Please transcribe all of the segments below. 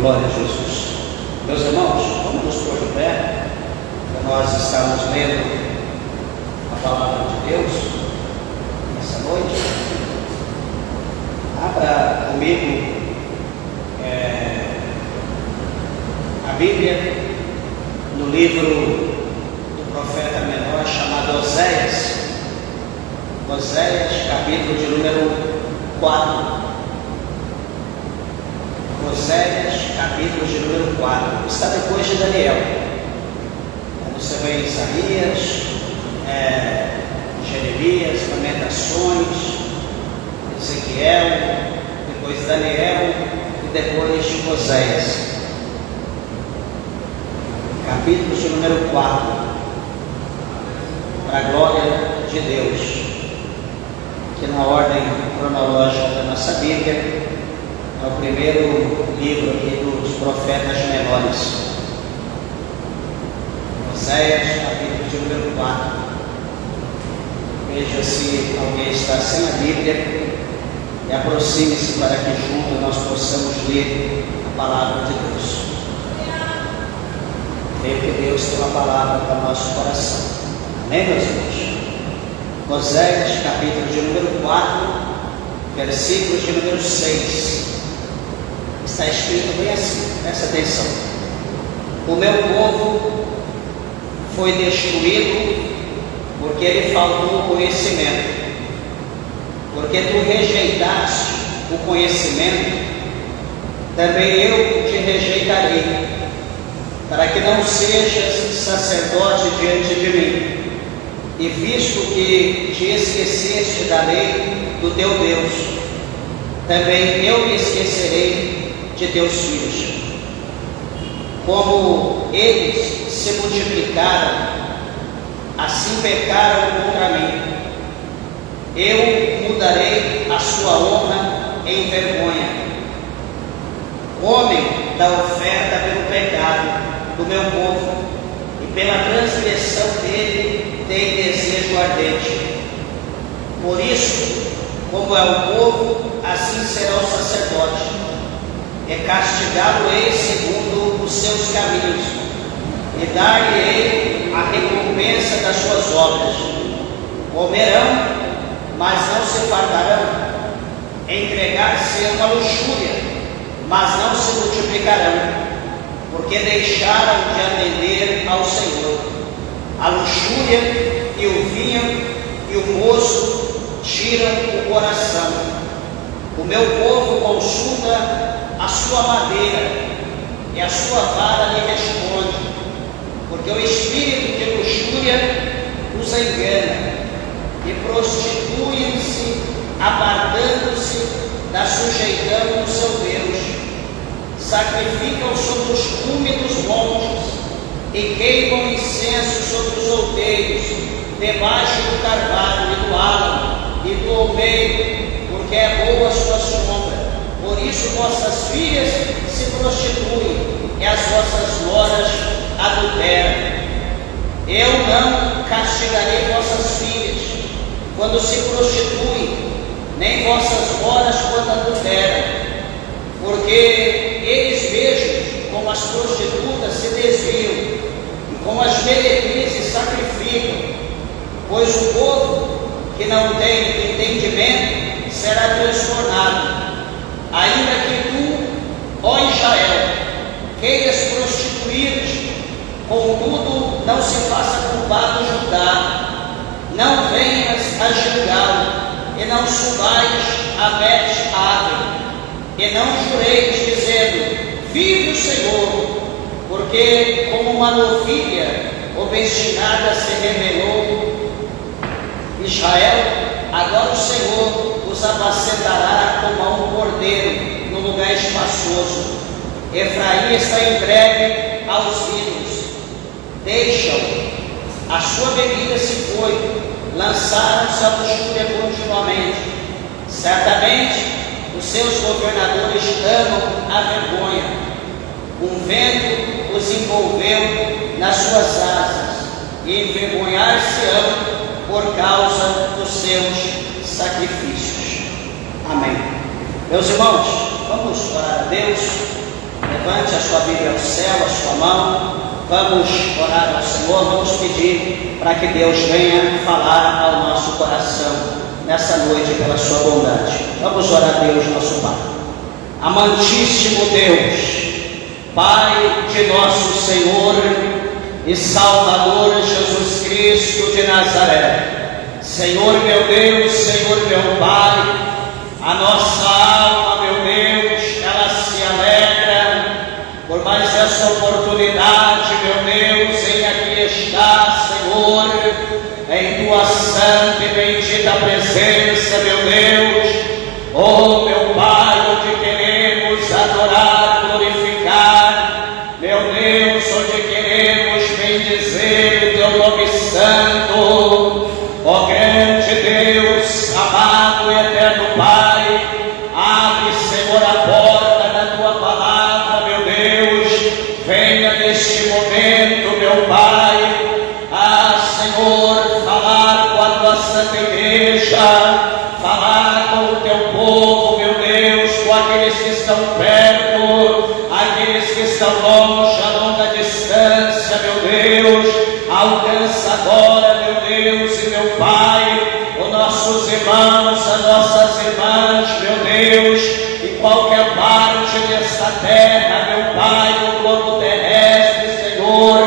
Glória a Jesus. Meus irmãos, vamos nos pôr de pé, para nós estarmos lendo a palavra de Deus nessa noite. Abra comigo a Bíblia no livro do profeta menor chamado Oséias. Oséias, capítulo de número 4. Oséias, capítulo de número 4. Está depois de Daniel. Você vê Isaías, Jeremias, Lamentações, Ezequiel, depois Daniel e depois Oséias. Capítulo de número 4. Para a glória de Deus. Que na ordem cronológica da nossa Bíblia é o primeiro livro aqui dos profetas menores. Oséias, capítulo de número 4. Veja se alguém está sem a Bíblia e aproxime-se para que juntos nós possamos ler a palavra de Deus. Creio que Deus tem uma palavra para o nosso coração. Amém, meus irmãos? Oséias, capítulo de número 4, versículo de número 6. Está escrito bem assim, presta atenção. O meu povo foi destruído porque lhe faltou o conhecimento. Porque tu rejeitaste o conhecimento, também eu te rejeitarei, para que não sejas sacerdote diante de mim. E visto que te esqueceste da lei do teu Deus, também eu me esquecerei de teus filhos. Como eles se multiplicaram, assim pecaram contra mim. Eu mudarei a sua honra em vergonha. Comem da oferta pelo pecado do meu povo, e pela transgressão dele tem desejo ardente. Por isso, como é o povo, assim será o sacerdote. Castigá-lo-ei segundo os seus caminhos, e dar-lhe-ei a recompensa das suas obras. Comerão, mas não se fartarão. Entregar-se-ão à luxúria, mas não se multiplicarão, porque deixaram de atender ao Senhor. A luxúria e o vinho e o moço tiram o coração. O meu povo consulta a sua madeira, e a sua vara lhe responde, porque o espírito de luxúria os engana, e prostituem-se, apartando-se da sujeitão do seu Deus. Sacrificam sobre os cumes dos montes, e queimam incenso sobre os outeiros, debaixo do carvalho e do álamo e do olmeiro, porque é boa a sua sombra. Por isso vossas filhas se prostituem, e as vossas noras adulteram. Eu não castigarei vossas filhas quando se prostituem, nem vossas noras quando adulteram, porque eles mesmos, como as prostitutas, se desviam, e como as meretrizes sacrificam. Pois o povo que não tem entendimento será transtornado. Ainda que tu, ó Israel, queiras prostituir-te, contudo não se faça culpado Judá. Não venhas a Gilgal, e não subais a Bet-Aven, e não jureis dizendo, vive o Senhor, porque como uma novilha obstinada se rebelou Israel, agora o Senhor os apacentará como a um cordeiro no lugar espaçoso. Efraim está entregue aos ídolos, deixam, a sua bebida se foi, lançaram-se à luxúria continuamente. Certamente os seus governadores amam a vergonha. Um vento os envolveu nas suas asas, e envergonhar-se-ão por causa dos seus sacrifícios. Amém. Meus irmãos, vamos orar a Deus. Levante a sua Bíblia ao céu, a sua mão. Vamos orar ao Senhor, vamos pedir para que Deus venha falar ao nosso coração nessa noite pela sua bondade. Vamos orar a Deus, nosso Pai. Amantíssimo Deus, Pai de nosso Senhor e Salvador Jesus Cristo de Nazaré, Senhor meu Deus, Senhor meu Pai, a nossa alma, meu Deus, ela se alegra por mais essa oportunidade, meu Deus, em aqui estar, Senhor, em Tua santa e bendita presença, meu Deus, oh meu Pai, onde queremos adorar, glorificar, meu Deus, onde queremos bendizer o Teu nome santo, ó grande Deus, amado e eterno Pai, abre, Senhor, a porta da Tua palavra, meu Deus, venha neste momento, meu Pai, Senhor, falar com a Tua santa igreja, falar com o Teu povo, meu Deus, com aqueles que estão perto, aqueles que estão longe, a longa distância, meu Deus, alcança agora, meu Deus e meu Pai, os nossos irmãos, as nossas irmãs, meu Deus, em qualquer parte desta terra, meu Pai, no globo terrestre, Senhor,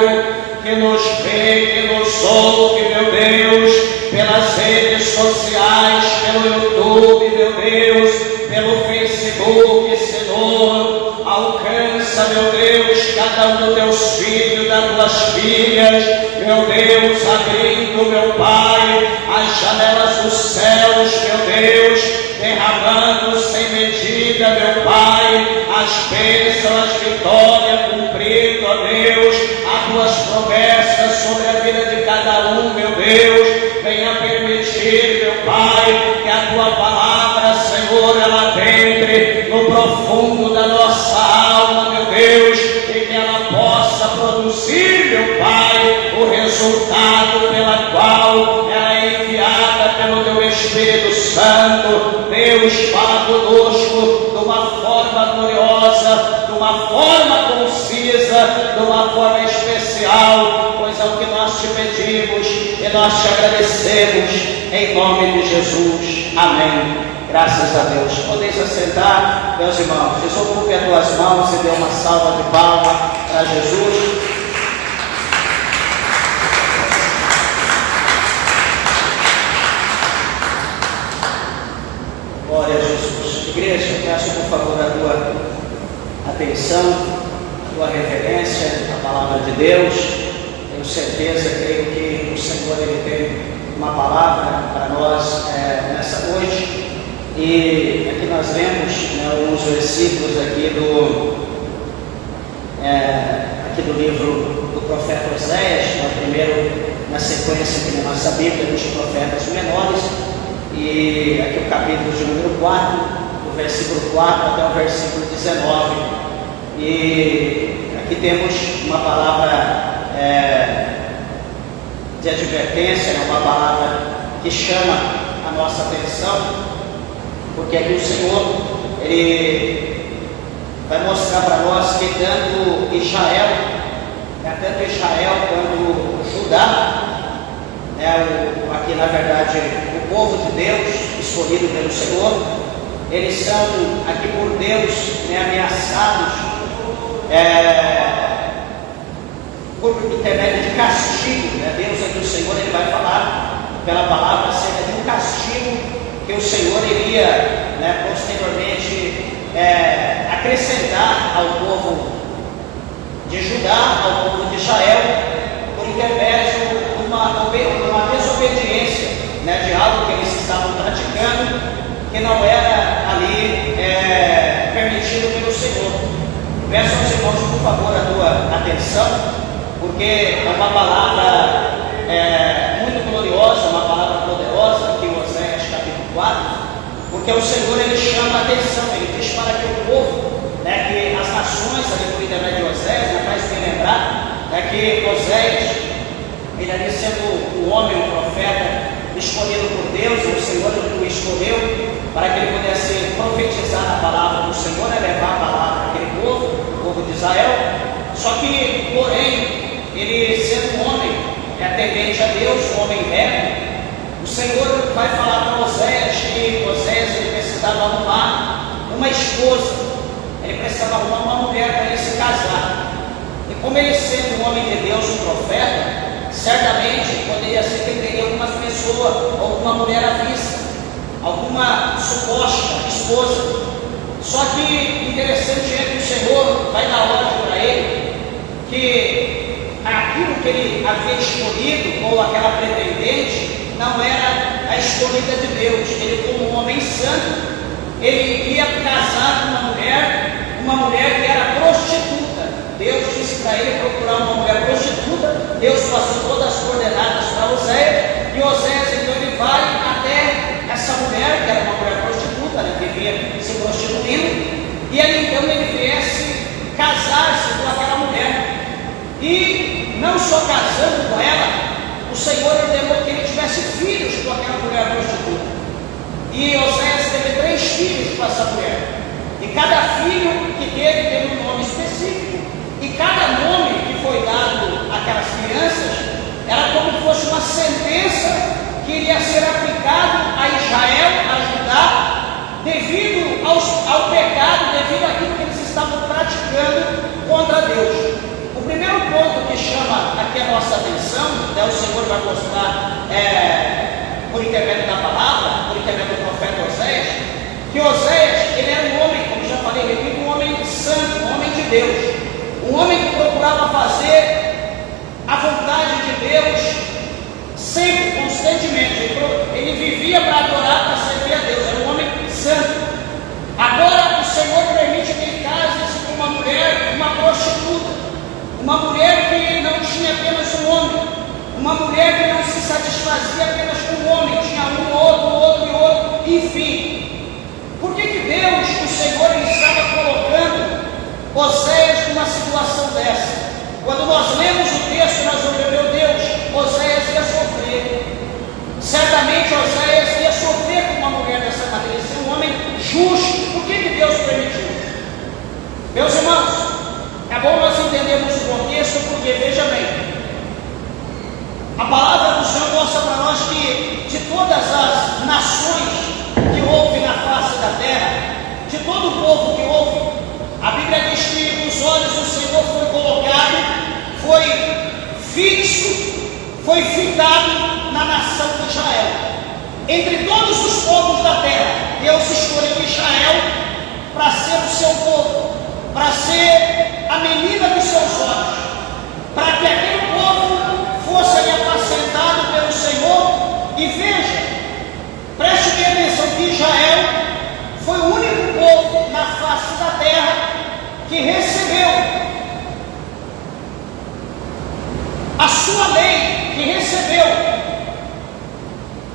que nos vê, que nos ouve, meu Deus, pelas redes sociais, pelo YouTube, meu Deus, pelo Facebook, Senhor, alcança, meu Deus, cada um dos Teus filhos, das Tuas filhas, meu Deus, abrindo, meu Pai, as janelas dos céus, meu Deus, derramando sem medida, meu Pai, as bênçãos, as vitórias, cumprindo, ó Deus, as Tuas promessas sobre a vida de cada um, meu Deus, venha permitir, meu Pai, que a Tua palavra, Senhor, ela entre no profundo da nossa alma, meu Deus, e que ela possa produzir, meu Pai, o resultado pela qual ela é enviada pelo Teu Espírito Santo. Deus, fala conosco de uma forma gloriosa, de uma forma concisa, de uma forma especial, pois é o que nós te pedimos e nós te agradecemos, em nome de Jesus. Amém. Graças a Deus. Podeis assentar, meus irmãos. Desocupe as tuas mãos e dê uma salva de palmas para Jesus. Glória a Jesus. Igreja, peço por favor a tua atenção, a tua reverência à palavra de Deus. Tenho certeza, creio que o Senhor ele tem uma palavra para nós nessa noite. E aqui nós vemos, né, alguns versículos aqui do livro do profeta Oséias, primeiro na sequência aqui na nossa Bíblia dos profetas menores, e aqui o capítulo de número 4, do versículo 4 até o versículo 19. E aqui temos uma palavra de advertência, né, uma palavra que chama a nossa atenção, porque aqui o Senhor ele vai mostrar para nós que tanto Israel quanto Judá, aqui na verdade o povo de Deus, escolhido pelo Senhor, eles são aqui por Deus, né, ameaçados por intermédio de castigo, né? Deus aqui, o Senhor, ele vai falar pela palavra acerca de um castigo que o Senhor iria, né, posteriormente acrescentar ao povo de Judá, ao povo de Israel, por intermédio de uma desobediência, né, de algo que eles estavam praticando, que não era ali permitido pelo Senhor. Peço aos irmãos, por favor, a tua atenção, porque é uma palavra muito gloriosa, uma palavra poderosa, aqui em Oséias capítulo 4, porque o Senhor ele chama a atenção, ele diz para que o povo, né, que as nações, ali por intermédio de Oséias, né, faz bem lembrar, né, que Oséias, ele ali sendo um homem, um profeta, escolhido por Deus, o Senhor o escolheu para que ele pudesse profetizar a palavra do Senhor, levar a palavra àquele povo temente a Deus, um homem reto, o Senhor vai falar para Oséias que Oséias ele precisava arrumar uma esposa, ele precisava arrumar uma mulher para ele se casar. E como ele sendo um homem de Deus, um profeta, certamente poderia ser que ele teria algumas pessoas, alguma mulher à vista, alguma suposta esposa. Só que interessante é que o Senhor vai dar ordem para ele que aquilo que ele havia escolhido, ou aquela pretendente, não era a escolhida de Deus. Ele, como um homem santo, ele ia casar com uma mulher que era prostituta. Deus disse para ele procurar uma mulher prostituta. Deus passou todas as coordenadas para Oséias, e Oséias então ele vai até essa mulher, que era uma mulher prostituta, né, que vivia se prostituindo, e ele então ele viesse casar-se com aquela mulher. E não só casando com ela, o Senhor ordenou que ele tivesse filhos com aquela mulher prostituta. E Oséias teve 3 filhos com essa mulher. E cada filho que teve um nome específico. E cada nome que foi dado àquelas crianças era como se fosse uma sentença que iria ser aplicado a Israel, a Judá, devido ao pecado, devido àquilo que eles estavam praticando contra Deus. O primeiro ponto que chama aqui a nossa atenção, né, o Senhor vai mostrar por intermédio da palavra, por intermédio do profeta Oséias, que Oséias, ele era um homem, como já falei, repito, um homem santo, um homem de Deus, um homem que procurava fazer a vontade de Deus sempre, constantemente. Ele vivia para adorar, para servir a Deus, era um homem santo. Agora o Senhor permite que ele case-se com uma mulher, uma prostituta, uma mulher que não tinha apenas um homem, uma mulher que não se satisfazia apenas com um homem, tinha um, outro, enfim. Por que Deus, o Senhor, ele estava colocando Oséias numa situação dessa? Quando nós lemos o texto, nós vamos ver, meu Deus, Oséias ia sofrer. Certamente Oséias ia sofrer com uma mulher dessa maneira, ele ser um homem justo. Por que Deus permitiu? Meus irmãos, é bom nós entendermos o contexto, porque veja bem, a palavra do Senhor mostra para nós que de todas as nações que houve na face da terra, de todo o povo que houve, a Bíblia diz que os olhos do Senhor foi colocado, foi fixo, foi fitado na nação de Israel. Entre todos os povos da terra, Deus escolheu Israel para ser o seu povo, para ser a menina dos seus olhos, para que aquele povo fosse apacentado pelo Senhor. E veja, preste bem atenção que Israel foi o único povo na face da terra que recebeu a sua lei, que recebeu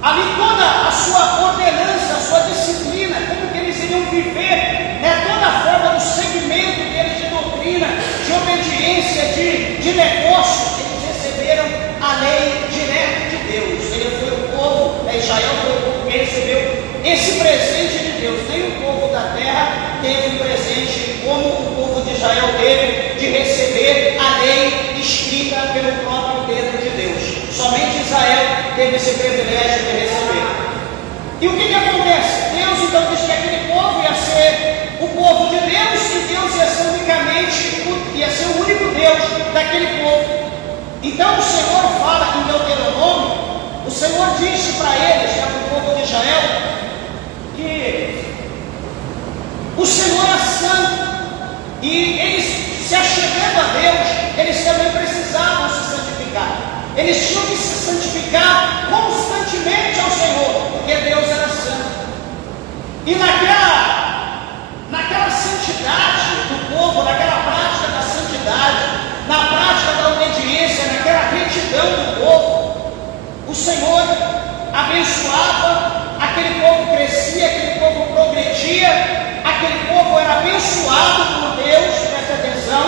ali toda a sua ordenança, a sua disciplina, como que eles iriam viver, né? Toda a forma do segmento deles de doutrina, de obediência, de negócio. Eles receberam a lei direto de Deus. Ele foi o povo, Israel foi o povo que recebeu esse presente de Deus. Nem o povo da terra teve um presente como o povo de Israel teve, de receber a lei escrita pelo próprio dedo de Deus. Somente Israel teve esse privilégio de receber. E o que acontece? Deus então diz que aquele povo ia ser o povo de Deus, e Deus ia ser ia ser o único Deus daquele povo. Então o Senhor fala em Deuteronômio, o Senhor disse para eles, para o povo de Israel, que o Senhor é santo, e eles se achegando a Deus, eles também precisavam se santificar. Eles tinham que se santificar constantemente ao Senhor, porque Deus era santo. E naquela santidade do povo, naquela prática da santidade, na prática da obediência, naquela retidão do povo, o Senhor abençoava, aquele povo crescia, aquele povo progredia, aquele povo era abençoado por Deus, presta atenção,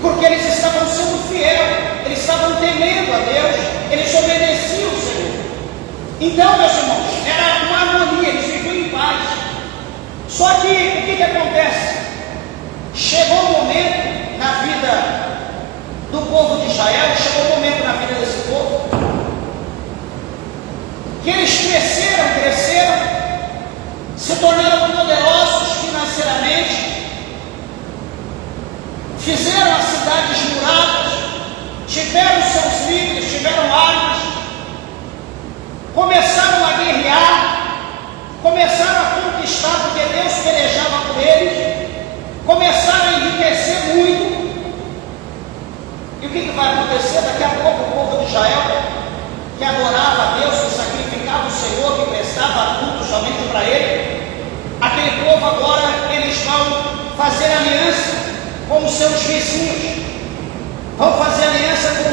porque eles estavam sendo fiéis, eles estavam temendo a Deus, eles obedeciam ao Senhor. Então, meus irmãos, era uma harmonia, eles viviam em paz. Só que o que acontece? Chegou um momento na vida do povo de Israel, chegou um momento na vida desse povo, que eles cresceram, se tornaram poderosos financeiramente, fizeram as cidades muradas, tiveram seus líderes, tiveram armas, começaram a guerrear, começaram a conquistar, porque Deus pelejava por eles, começaram a enriquecer muito. E o que vai acontecer? Daqui a pouco o povo de Israel, que adorava a Deus, que sacrificava o Senhor, que prestava culto somente para Ele, aquele povo agora, eles vão fazer aliança com os seus vizinhos, vão fazer aliança com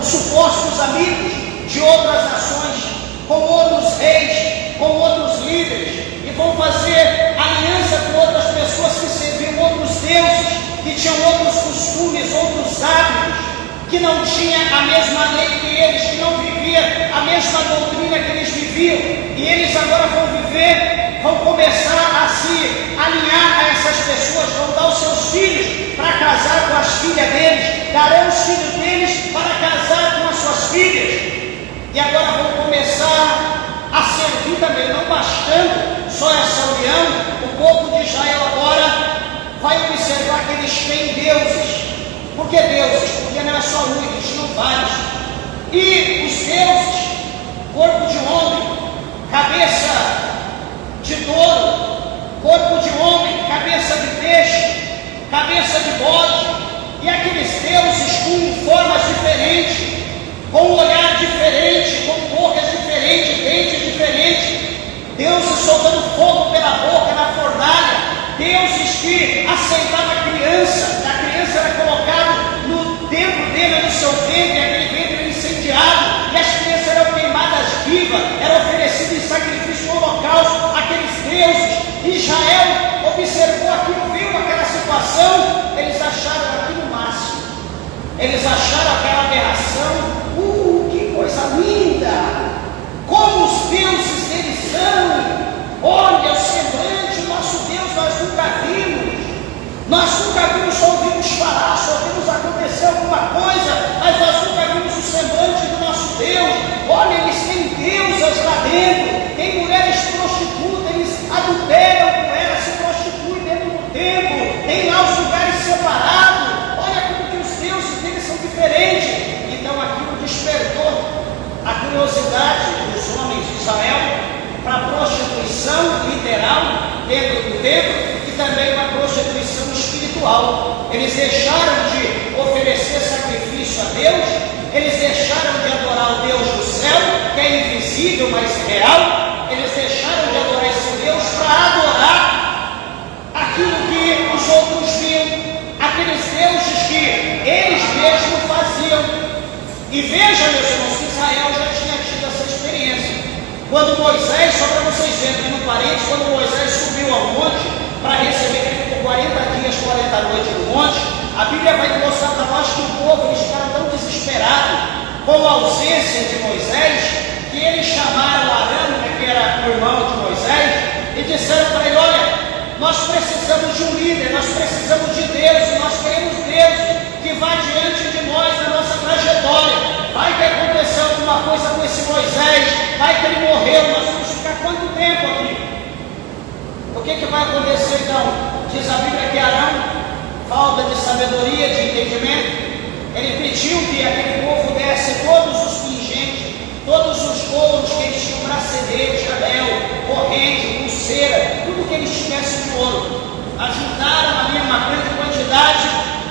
os supostos amigos de outras nações, com outros reis, com outros líderes, e vão fazer aliança com outras pessoas que serviam outros deuses, que tinham outros costumes, outros hábitos, que não tinha a mesma lei que eles, que não vivia a mesma doutrina que eles viviam, e eles agora vão começar a se alinhar a essas pessoas, vão dar os seus filhos para casar com as filhas deles, darão os filhos deles para casar com as suas filhas, e agora vão começar a servir também, não bastando só essa união, o povo de Israel agora vai observar que eles têm deuses. Por que deuses? Porque não é só um, eles tinham vários. E os deuses, corpo de homem, cabeça de touro, corpo de homem, cabeça de peixe, cabeça de bode, e aqueles deuses com formas diferentes, com um olhar diferente, com bocas diferentes, dentes diferentes, deuses soltando fogo pela boca na fornalha, deuses que aceitavam a criança era colocado dentro dele, no seu ventre, aquele ventre era incendiado, e as crianças eram queimadas vivas, era oferecido em sacrifício holocausto, aqueles deuses. Israel observou aquilo, viu aquela situação, eles acharam aquilo o máximo, eles acharam aquela aberração, que coisa linda, como os deuses deles são, olha o semblante, o nosso Deus nós nunca vimos, só ouvimos falar, só ouvimos acontecer alguma coisa, mas nós nunca vimos o semblante do nosso Deus. Olha, eles têm deusas lá dentro, tem mulheres prostitutas, eles adulteram com elas, se prostituem dentro do templo, tem lá os lugares separados, olha como que os deuses deles são diferentes. Então aquilo despertou a curiosidade dos homens de Israel para a prostituição literal dentro do templo, e também uma prostituição espiritual. Eles deixaram de oferecer sacrifício a Deus, eles deixaram de adorar o Deus do céu, que é invisível, mas real, eles deixaram de adorar esse Deus para adorar aquilo que os outros viam, aqueles deuses que eles mesmos faziam. E veja, meus irmãos, que Israel já tinha tido essa experiência. Quando Moisés, só para vocês verem, no parênteses, quando Moisés subiu ao monte para receber, ele ficou 40 dias, 40 noites no monte, a Bíblia vai mostrar para nós que o povo, eles ficaram tão desesperados com a ausência de Moisés, que eles chamaram Arão, que era o irmão de Moisés, e disseram para ele: olha, nós precisamos de um líder, nós precisamos de Deus, nós queremos Deus que vá diante de nós na nossa trajetória. Vai que aconteceu alguma coisa com esse Moisés, vai que ele morreu, nós vamos ficar quanto tempo aqui? O que vai acontecer então? Diz a Bíblia que Arão, falta de sabedoria, de entendimento, ele pediu que aquele povo desse todos os pingentes, todos os ouros que eles tinham, bracelete, anel, corrente, pulseira, tudo que eles tivessem de ouro. Ajuntaram ali uma grande quantidade,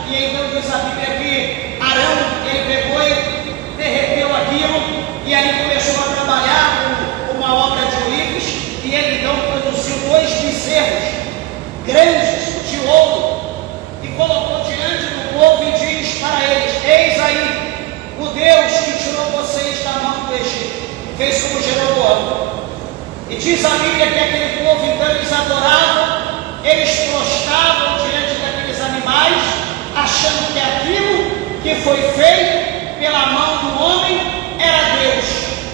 e então diz a Bíblia que Arão, ele pegou e derreteu aquilo, e aí começou a trabalhar com uma obra de olivos, e ele então produziu 2 bezerros grandes de ouro, e colocou diante do povo e diz para eles: eis aí o Deus que tirou vocês da mão do Egito, fez como Jeroboão. E diz a Bíblia que aquele povo, então, eles adoravam, eles prostravam diante daqueles animais, achando que aquilo que foi feito pela mão do homem era Deus,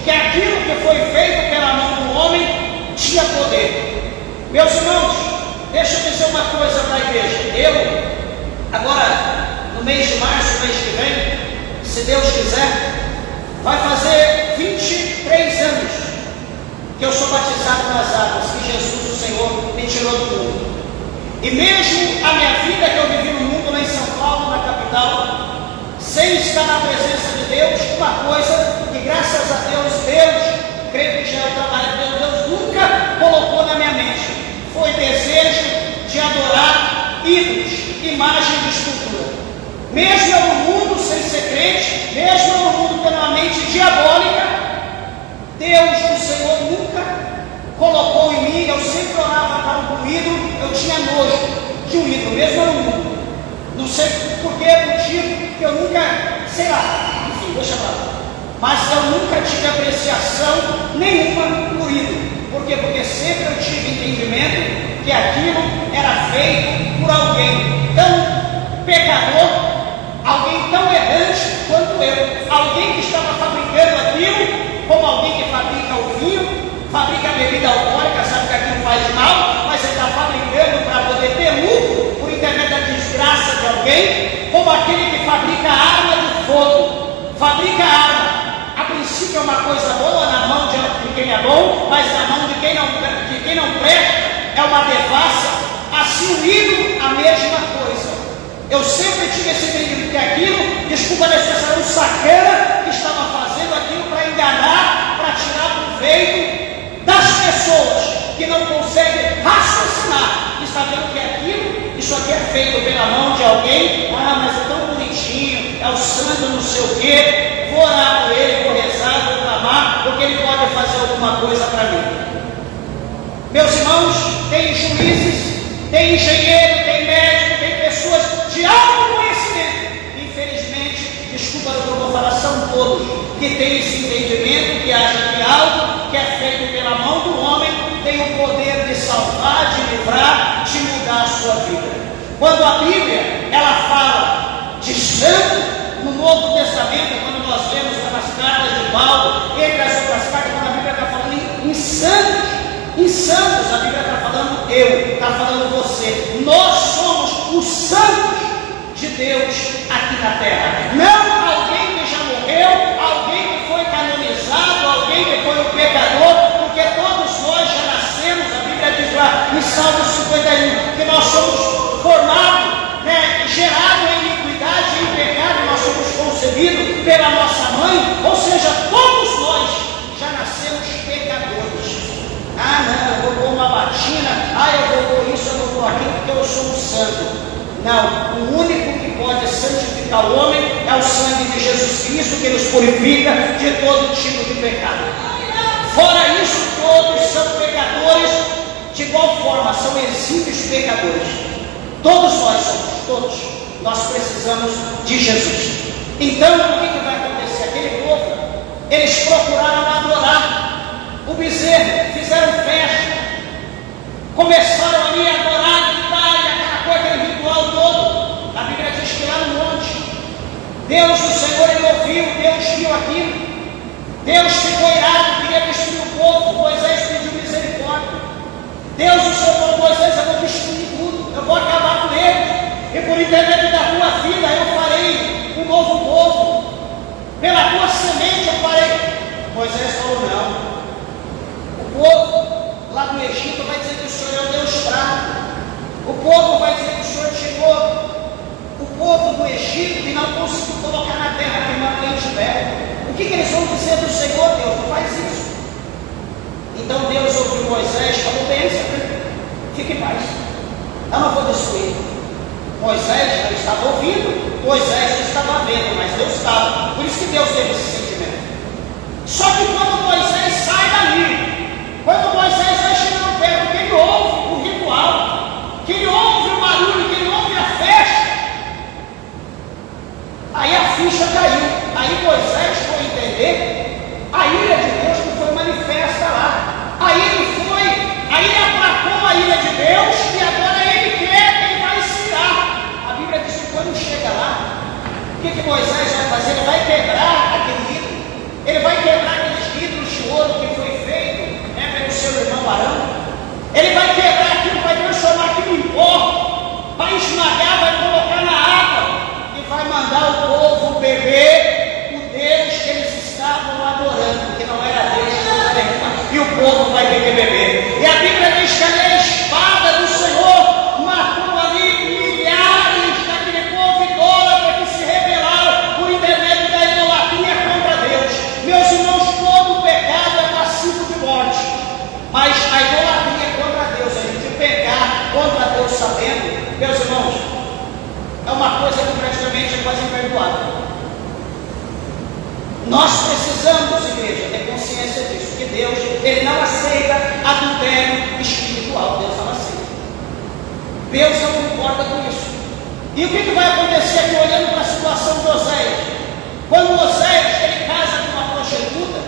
que aquilo que foi feito pela mão do homem tinha poder. Meus irmãos, deixa eu dizer uma coisa para a igreja. Agora, no no mês de março, mês que vem, se Deus quiser, vai fazer 23 anos que eu sou batizado nas águas, que Jesus, o Senhor, me tirou do mundo. E mesmo a minha vida que eu vivi no mundo, lá em São Paulo, na capital, sem estar na presença de Deus, uma coisa que graças a Deus, creio que já é o trabalho de Deus, nunca colocou na minha mente, foi desejo de adorar ídolos, imagem de escultura. Mesmo eu no mundo sem ser crente, mesmo eu no mundo tendo uma mente diabólica, Deus, o Senhor, nunca colocou em mim. Eu sempre orava para um ídolo, eu tinha nojo de um ídolo, mesmo eu no mundo. Não sei por que motivo, que eu nunca, sei lá, enfim, deixa pra lá. Mas eu nunca tive apreciação nenhuma por ídolo. Por quê? Porque sempre eu tive entendimento que aquilo era feito por alguém tão pecador, alguém tão errante quanto eu, alguém que estava fabricando aquilo, como alguém que fabrica o vinho, fabrica a bebida alcoólica, sabe que aquilo faz mal, mas ele está fabricando para poder ter lucro por intermédio da desgraça de alguém, como aquele que fabrica a arma do fogo, fabrica a arma. A princípio é uma coisa boa na mão de quem é bom, mas na mão de quem não presta é uma devassa. Assim o ídolo, a mesma coisa. Eu sempre tive esse entendimento que aquilo, desculpa a expressão, um sacana que estava fazendo aquilo para enganar, para tirar proveito das pessoas que não conseguem raciocinar, que está vendo que aquilo, isso aqui é feito pela mão de alguém, mas é tão bonitinho, é o santo não sei o quê, vou orar por ele, vou rezar, vou clamar, porque ele pode fazer alguma coisa para mim. Meus irmãos, tem juízes, tem engenheiro, tem médico, tem pessoas de alto conhecimento. Infelizmente, desculpa o que eu vou falar, são todos que têm esse entendimento, que acham que algo que é feito pela mão do homem tem o poder de salvar, de livrar, de mudar a sua vida. Quando a Bíblia, ela fala de santo, no Novo Testamento, quando nós lemos nas cartas de Paulo, entre as outras cartas, quando a Bíblia está falando em santos, a Bíblia está falando está falando você. Nós somos os santos de Deus aqui na terra. Não alguém que já morreu, alguém que foi canonizado, alguém que foi um pecador, porque todos nós já nascemos, a Bíblia diz lá em Salmo 51, que nós somos formados, gerados em iniquidade e em pecado, nós somos concebidos pela nossa mãe, ou seja, todos nós já nascemos pecadores. Não, eu vou pôr uma batina, eu vou pôr isso, eu vou pôr aquilo, porque eu sou um santo. Não, o único que pode santificar o homem é o sangue de Jesus Cristo, que nos purifica de todo tipo de pecado. Fora isso, todos são pecadores de igual forma, são exímios pecadores. Todos nós somos, todos. Nós precisamos de Jesus. Então, o que vai acontecer? Aquele povo, eles procuraram adorar o bezerro, fizeram festa, começaram ali a adorar, gritar, aquela coisa, aquele ritual todo. A Bíblia diz que lá no monte, Deus, o Senhor, ele ouviu, Deus viu aquilo. Deus ficou irado, queria destruir o povo. Moisés pediu misericórdia. Deus, o Senhor falou: Moisés, eu vou destruir tudo, eu vou acabar com eles. E por intermédio da tua vida eu farei um novo povo. Pela tua semente eu farei. Moisés falou: não. O povo lá do Egito vai dizer que o Senhor é o Deus fraco. O povo vai dizer que o Senhor chegou. O povo do Egito que não conseguiu colocar na terra que não tem tiver. O que eles vão dizer do Senhor? Deus não faz isso. Então Deus ouviu Moisés e falou: pensa, fique em paz, eu não vou destruir. Moisés não estava ouvindo, Moisés não estava vendo, mas Deus estava. Por isso que Deus teve esse sentimento. Só que quando Moisés sai dali, quando Moisés vai chegando perto, que ele ouve o ritual, que ele ouve o barulho, que ele ouve a festa, aí a ficha caiu. Aí Moisés foi entender a ira de Deus que foi manifesta lá. Aí ele aplacou a ira de Deus e agora ele vai ensinar. A Bíblia diz que quando chega lá, o que Moisés vai fazer? Ele vai quebrar aquele ídolo, ele vai quebrar aqueles ídolos de ouro que foi feito pelo seu irmão Arão. Ele vai quebrar aquilo, vai transformar aquilo em pó, vai esmagar, vai colocar na água e vai Nós precisamos, igreja, ter consciência disso, que Deus, Ele não aceita adultério espiritual. Deus não aceita. Deus não concorda com isso. E o que vai acontecer aqui, olhando para a situação de Oséias? Quando Oséias ele casa com uma prostituta,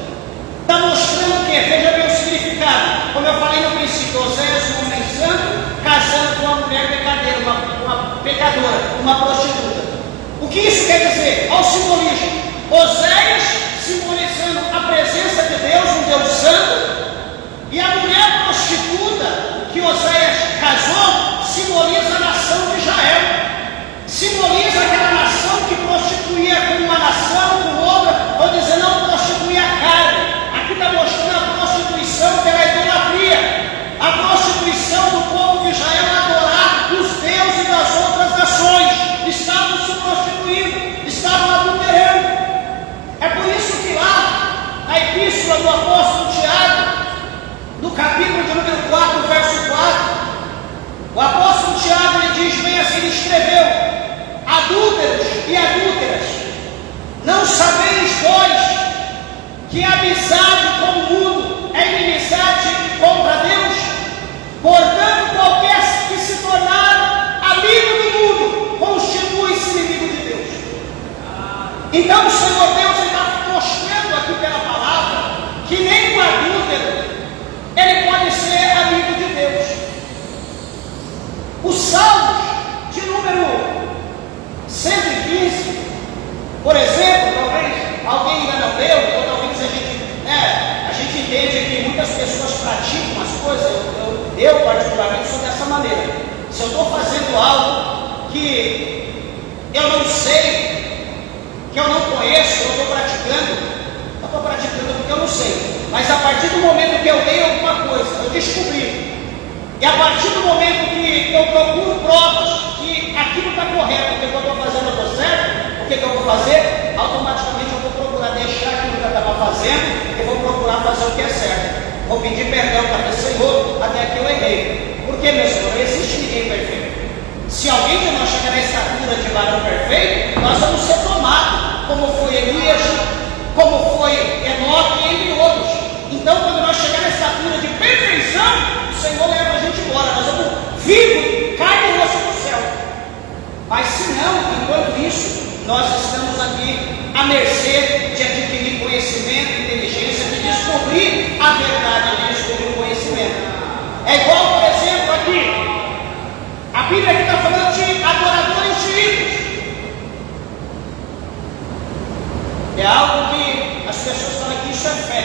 está mostrando o quê? Veja bem o significado. Como eu falei no princípio, Oséias, um homem santo, casando com uma mulher pecadeira, uma pecadora, uma prostituta. O que isso quer dizer? Ao simbolismo. Oséias simbolizando a presença de Deus, um Deus santo, e a mulher prostituta que Oséias casou simboliza a nação de Israel. Simboliza aquela nação que prostituía com uma nação, com outra, ou dizendo não prostituía a carne. Aqui está mostrando a prostituição pela idolatria, a prostituição do povo de Israel a adorar os deuses das outras nações. Estavam se prostituindo, estavam adulterando. É por isso que lá, na epístola do apóstolo Tiago, no capítulo de número 4, verso 4, o apóstolo Tiago ele diz bem assim, ele escreveu: adúlteros e adúlteras, não sabeis vós que a amizade com o mundo é inimizade contra Deus? Portanto, qualquer que se tornar amigo do mundo constitui-se inimigo de Deus. Então o Senhor Deus está mostrando aqui pela palavra que nem o adúltero ele pode ser amigo de Deus. O Salmos de número 115, por exemplo, talvez alguém ainda não leu, ou talvez a gente entende que muitas pessoas praticam as coisas. Eu particularmente sou dessa maneira. Se eu estou fazendo algo que eu não sei, que eu não conheço, eu estou praticando porque eu não sei. Mas a partir do momento que eu leio alguma coisa, eu descobri, e a partir do momento que eu procuro provas que aquilo está correto, que eu estou fazendo eu estou certo, o que eu vou fazer? Automaticamente eu vou procurar deixar aquilo que eu estava fazendo e vou procurar fazer o que é certo. Vou pedir perdão para o Senhor até que eu errei. Porque, meu Senhor, não existe ninguém perfeito. Se alguém de nós chegar na estatura de varão perfeito, nós vamos ser tomados, como foi Elias, como foi Enoque, entre outros. Então, quando nós chegar na estatura de perfeição, o Senhor leva a gente embora. Nós vamos vivo, carne e osso no céu. Mas se não, enquanto isso, nós estamos aqui à mercê de adquirir conhecimento, inteligência, de descobrir a verdade, de descobrir o conhecimento. É igual, por exemplo, aqui, a Bíblia aqui está falando de adoradores de ídolos. É algo que as pessoas falam que isso é fé.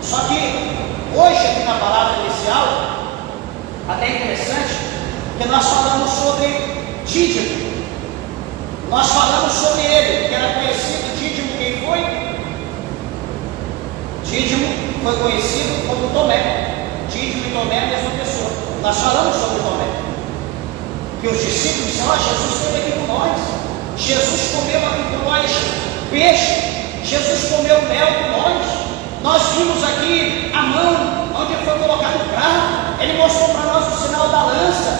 Só que hoje aqui na palavra inicial, até interessante, que nós falamos sobre Dídimo. Nós falamos sobre ele, que era conhecido. Dídimo quem foi? Dídimo foi conhecido como Tomé. Dídimo e Tomé é a mesma pessoa. Nós falamos sobre Tomé, que os discípulos disseram: Jesus esteve aqui com nós, Jesus comeu aqui com nós peixe, Jesus comeu mel com nós vimos aqui a mão onde foi colocado o cravo, ele mostrou para nós o sinal da lança.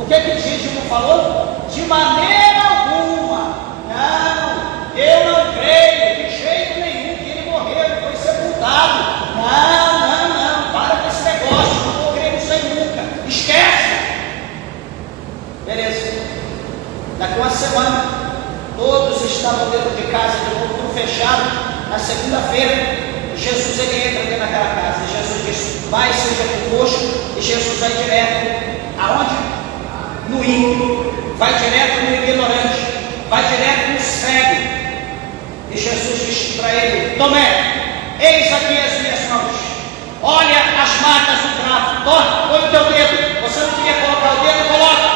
O que Dídimo falou? De maneira alguma, não, eu não creio de jeito nenhum que ele morreu, ele foi sepultado. Não, para com esse negócio, não vou crer nisso aí nunca, esquece. Beleza, daqui uma semana, todos estavam dentro de casa, de novo, tudo fechado. Na segunda-feira, Jesus ele entra dentro daquela casa, e Jesus diz: vai, seja convosco, e Jesus vai direto, aonde? No ímpio, vai direto no ignorante, vai direto no cego. E Jesus disse para ele: Tomé, eis aqui as minhas mãos, olha as marcas do cravo, põe o teu dedo, você não queria colocar o dedo, coloca.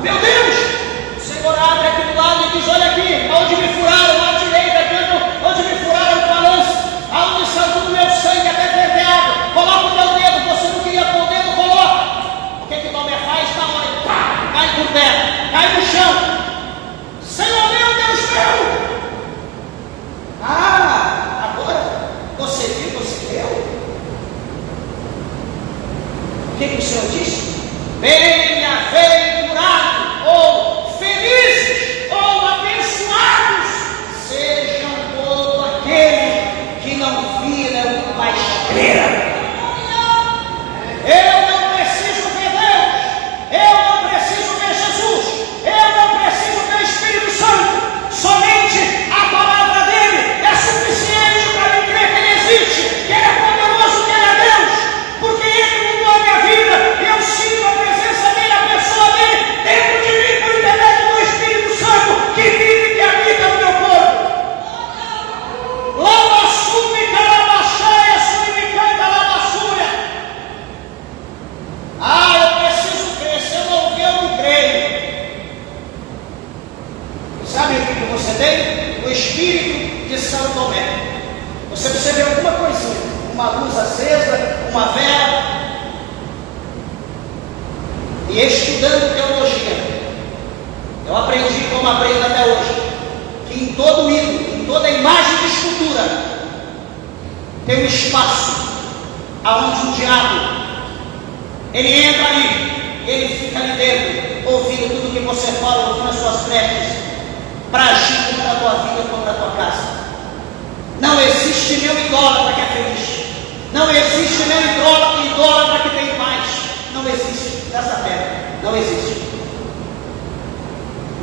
Meu Deus, o Senhor abre aqui do lado e diz: olha aqui, aonde me furaram, à direita, onde me furaram com a lança, aonde saiu do meu sangue até perder água, coloca o teu dedo, você não queria pôr o dedo, coloca. O que Tomé faz? Na hora, pá, cai por terra, cai no chão. Senhor meu, Deus meu! Agora você viu, você creu? O que o Senhor disse? Bem-aventurado, ou felizes, ou abençoados luz acesa, uma vela. E estudando teologia, eu aprendi, como aprendo até hoje, que em todo ídolo, em toda imagem de escultura, tem um espaço aonde o diabo, ele entra ali, ele fica ali dentro, ouvindo tudo que você fala, ouvindo as suas preces, para agir contra a tua vida, contra a tua casa. Não existe nenhum idólatra que é feliz. Não existe nenhum idólatra que tem paz. Não existe nessa terra. Não existe.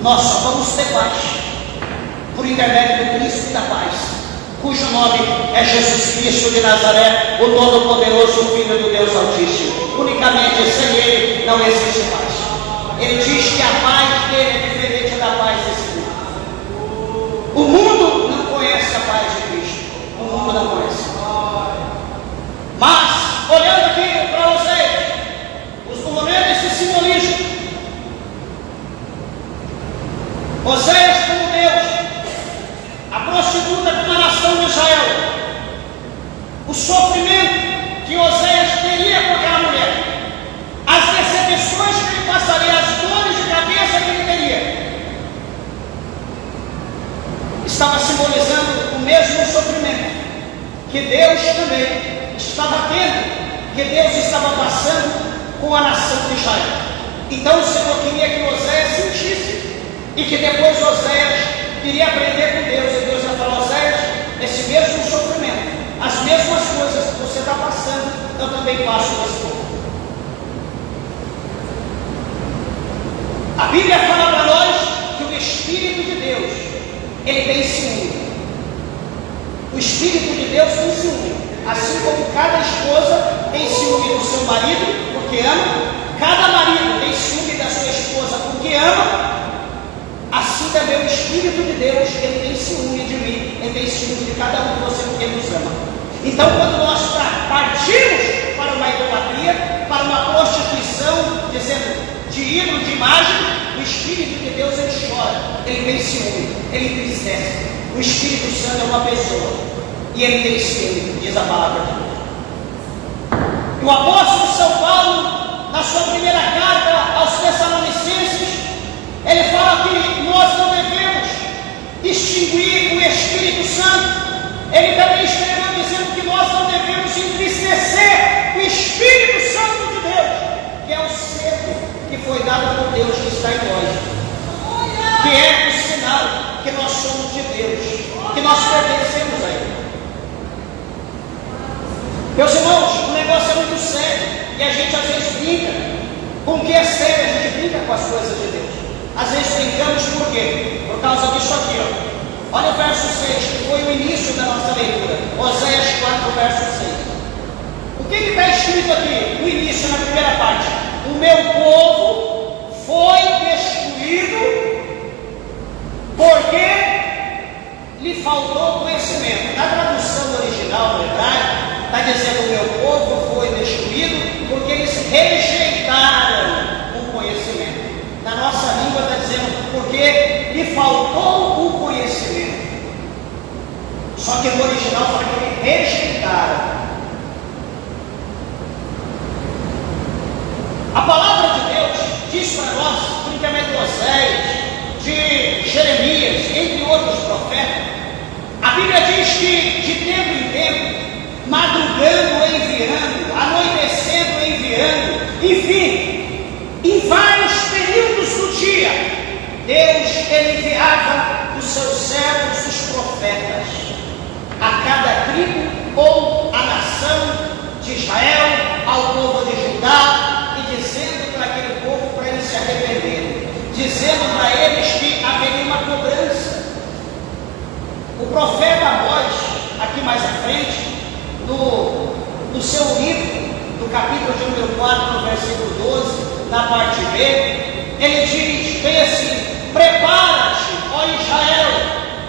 Nós só vamos ter paz por intermédio do príncipe da paz, cujo nome é Jesus Cristo de Nazaré, o Todo-Poderoso, Filho do Deus Altíssimo. Unicamente sem Ele não existe paz. Ele diz que a paz dele é diferente da paz desse mundo. O mundo não conhece a paz de Cristo. O mundo não conhece. Mas, olhando aqui para vocês, o momento desse simbolismo, Oséias como Deus, a prostituta como a nação de Israel, o sofrimento que Oséias teria com aquela mulher, as decepções que ele passaria, as dores de cabeça que ele teria, estava simbolizando o mesmo sofrimento que Deus também estava tendo, que Deus estava passando com a nação de Israel. Então o Senhor queria que Oséias sentisse, e que depois Oséias iria aprender com Deus, e Deus ia falar: Oséias, esse mesmo sofrimento, as mesmas coisas que você está passando, eu também passo nesse povo. A Bíblia fala para nós que o Espírito de Deus, ele tem ciúme. O Espírito de Deus tem ciúme, assim como cada esposa tem ciúme do seu marido, porque ama, cada marido tem ciúme da sua esposa, porque ama. Assim também o Espírito de Deus, ele tem ciúme de mim, ele tem ciúme de cada um de vocês, porque ele nos ama. Então, quando nós partimos para uma idolatria, para uma prostituição, dizendo de ídolo, de imagem, o Espírito de Deus, ele chora, ele tem ciúme, ele entristece. O Espírito Santo é uma pessoa, e ele tem ciúme, diz a palavra de Deus. E o apóstolo São Paulo, na sua primeira carta aos Tessalonicenses, ele fala que nós não devemos extinguir o Espírito Santo. Ele também escreveu dizendo que nós não devemos entristecer o Espírito Santo de Deus, que é o selo que foi dado por Deus que está em nós, que é o sinal que nós somos de Deus, que nós pertencemos a Ele. Meus irmãos, o negócio é muito sério, e a gente às vezes brinca com o que é sério, a gente brinca com as coisas de Deus. Às vezes brincamos por quê? Por causa disso aqui, ó. Olha o verso 6, que foi o início da nossa leitura. Oséias 4, verso 6. O que está escrito aqui? No início, na primeira parte. O meu povo foi destruído porque lhe faltou conhecimento. Na tradução original do hebraico, está dizendo: o meu povo foi destruído porque eles rejeitaram o conhecimento. Na nossa língua está dizendo porque lhe faltou o conhecimento. Só que no original fala que eles rejeitaram. A palavra de Deus diz para nós, por intermédio de Oséias, de Jeremias, entre outros profetas, a Bíblia diz que de tempo em tempo, madrugando enviando, anoitecendo enviando, enfim, em vários períodos do dia, Deus ele enviava os seus servos, os profetas, a cada tribo ou a nação de Israel, ao povo de Judá, e dizendo para aquele povo para eles se arrependerem, dizendo para eles que haveria uma cobrança. O profeta Amós, aqui mais à frente, no seu livro, no capítulo de número 4, no versículo 12, na parte B, ele diz bem assim: prepara-te, ó Israel,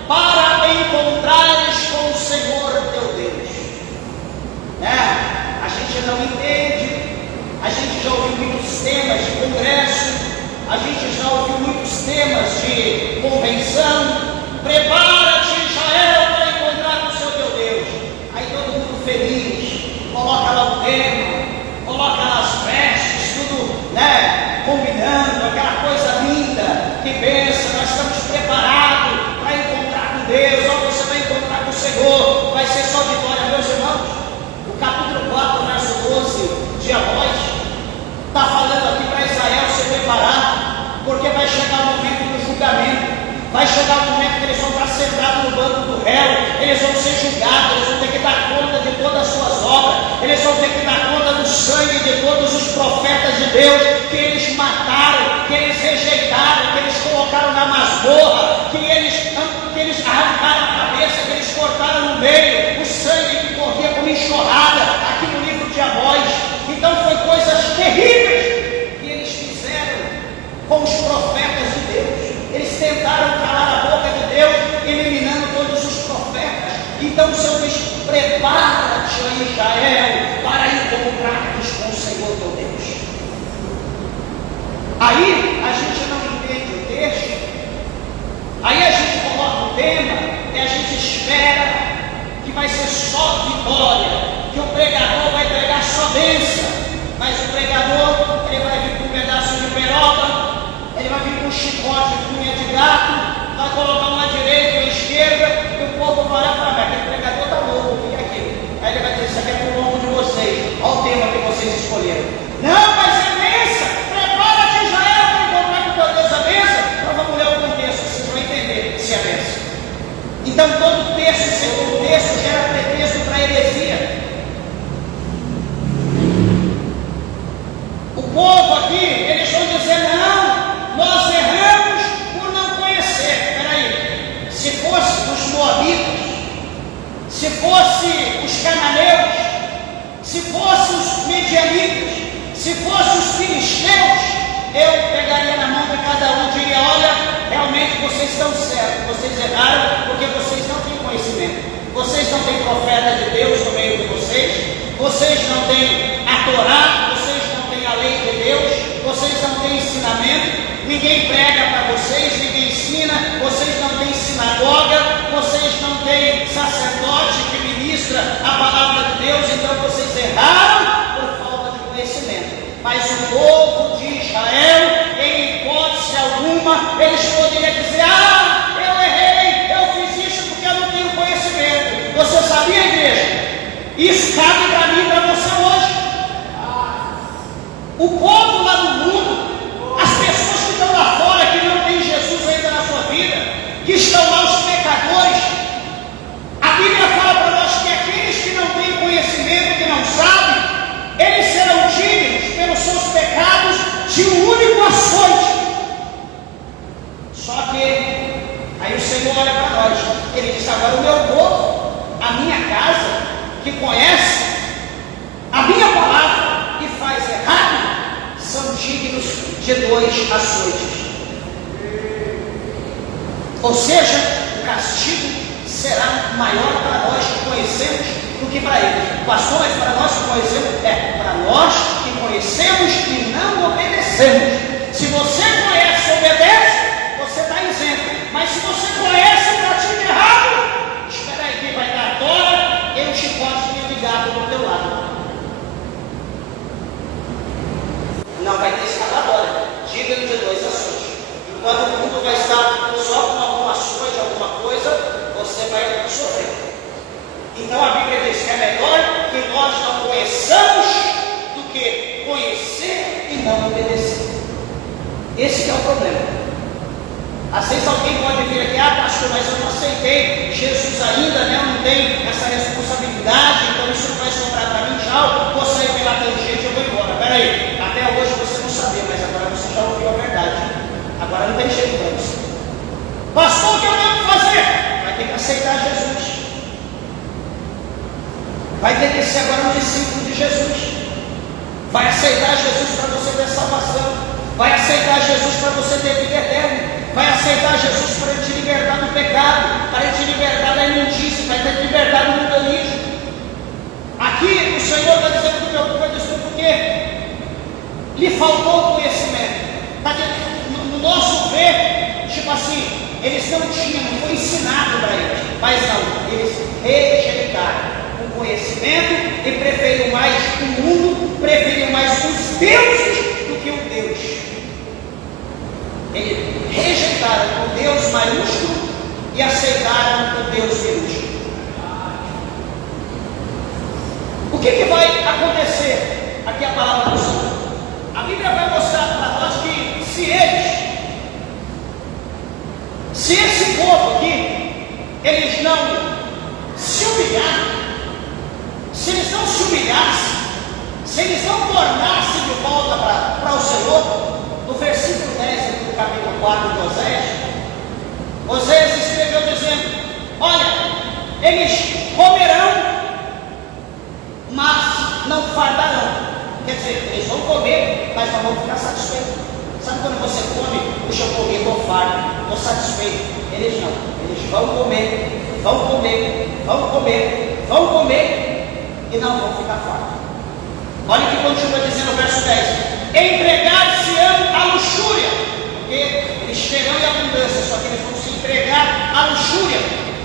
para encontrares com o Senhor teu Deus. A gente não entende, a gente já ouviu muitos temas de congresso, a gente já ouviu muitos temas de convenção. Prepara-te, Israel, para encontrar com o seu teu Deus. Aí todo mundo feliz, chegar um momento que eles vão estar sentados no banco do réu, eles vão ser julgados, eles vão ter que dar conta de todas as suas obras, eles vão ter que dar conta do sangue de todos os profetas de Deus que eles mataram, que eles rejeitaram, que eles colocaram na masmorra, que eles arrancaram a cabeça, que eles cortaram no meio, o sangue que corria como enxurrada, aqui no livro de Amós. Então foi coisas terríveis que eles fizeram com os profetas de Deus. Eles tentaram calar a boca de Deus, eliminando todos os profetas. Então o Senhor diz: prepara-te, ó Israel, para ir como pratos com o Senhor teu Deus. Aí a gente não entende o texto, aí a gente coloca o tema e a gente espera que vai ser só vitória, que o pregador vai pregar só bênção. Mas o pregador, ele vai vir com um pedaço de peroba, ele vai vir com um chicote de unha de gato, vai colocar uma à direita e uma à esquerda, e o povo vai olhar para mim: aquele pregador está louco, o que é aquilo? Aí ele vai dizer: isso aqui é para o longo de vocês, olha o tema que vocês escolheram. Não, mas é bênção, prepara-te, Israel, para encontrar com teu Deus a bênção. Então vamos ler o contexto, vocês vão entender se é bênção. Então todo texto sem contexto gera pretexto para heresia. O povo aqui, eles vão dizer: não, nós erramos por não conhecer. Peraí, se fosse os moabitas, se fosse os cananeus, se fosse os medianitas, se fosse os filisteus, eu pegaria na mão de cada um e diria: olha, realmente vocês estão certos, vocês erraram porque vocês não têm conhecimento, vocês não têm profeta de Deus no meio de vocês não têm a Torá, vocês não têm a lei de Deus, vocês não têm ensinamento, ninguém prega para vocês, ninguém ensina, vocês não têm sinagoga, vocês não têm sacerdote que ministra a palavra de Deus, então vocês erraram por falta de conhecimento. Mas o povo de Israel, em hipótese alguma, eles poderiam dizer: ah, eu errei, eu fiz isso porque eu não tenho conhecimento. Você sabia, igreja? Isso cabe para mim e para você hoje. O povo lá no mundo, as pessoas que estão lá fora, que não têm Jesus ainda na sua vida, que estão lá os pecadores, a Bíblia fala para nós que aqueles que não têm conhecimento, que não sabem, eles serão dignos pelos seus pecados de um único açoite. Só que aí o Senhor olha para nós, ele diz: agora o meu povo, a minha casa, que conhece a minha palavra e faz errado, são dignos de 2 açoites. Ou seja, o castigo será maior para nós que conhecemos do que para eles. Pastor, mas para nós que conhecemos, para nós que conhecemos e não obedecemos. Se você conhece e obedece, você está isento. Mas se você conhece e pratica errado, espera aí, quem vai dar agora e o chicote ligado do teu lado. Não vai ter escapatória, digno de 2 açoites. Enquanto o mundo vai estar só com algum açoite, alguma coisa, você vai sofrer. Então a Bíblia diz que é melhor que nós não conheçamos do que conhecer e não obedecer. Esse que é o problema. Às vezes alguém pode vir aqui: ah, pastor, mas eu não aceitei Jesus ainda, né? Eu não tenho essa responsabilidade, então isso não vai sobrar para mim, tchau, vou sair pela tangente, eu vou embora. Peraí, até hoje você não sabia, mas agora você já ouviu a verdade. Agora não tem jeito para você. Pastor, o que eu devo fazer? Vai ter que aceitar Jesus. Vai ter que ser agora um discípulo de Jesus. Vai aceitar Jesus para você ter salvação. Vai aceitar Jesus para você ter vida eterna. Vai aceitar Jesus para te libertar do pecado, para te libertar da imundície, para te libertar do mundanismo. Aqui o Senhor está dizendo que o meu povo é destruído porque lhe faltou conhecimento. No nosso ver, tipo assim, eles não tinham, não foi ensinado para eles, mas não, eles rejeitaram o conhecimento e preferiram mais o mundo, preferiram mais os deuses do que o Deus. Eles rejeitaram o Deus maiúsculo e aceitaram o Deus minúsculo. O que vai acontecer? Aqui a palavra do Senhor. A Bíblia vai mostrar para nós que se Se esse povo aqui, eles não se humilharem, se eles não se humilhassem, se eles não tornassem de volta para o Senhor, no versículo 10 do capítulo 4 de Oséias escreveu dizendo: olha, eles comerão, mas não fardarão. Quer dizer, eles vão comer, mas não vão ficar satisfeitos. Sabe quando você come, puxa, eu comi, estou farto, estou satisfeito? Eles não, eles vão comer, vão comer, vão comer, vão comer e não vão ficar fartos. Olha o que continua dizendo o verso 10: entregar-se-ão à luxúria, porque eles terão em abundância, só que eles vão se entregar à luxúria,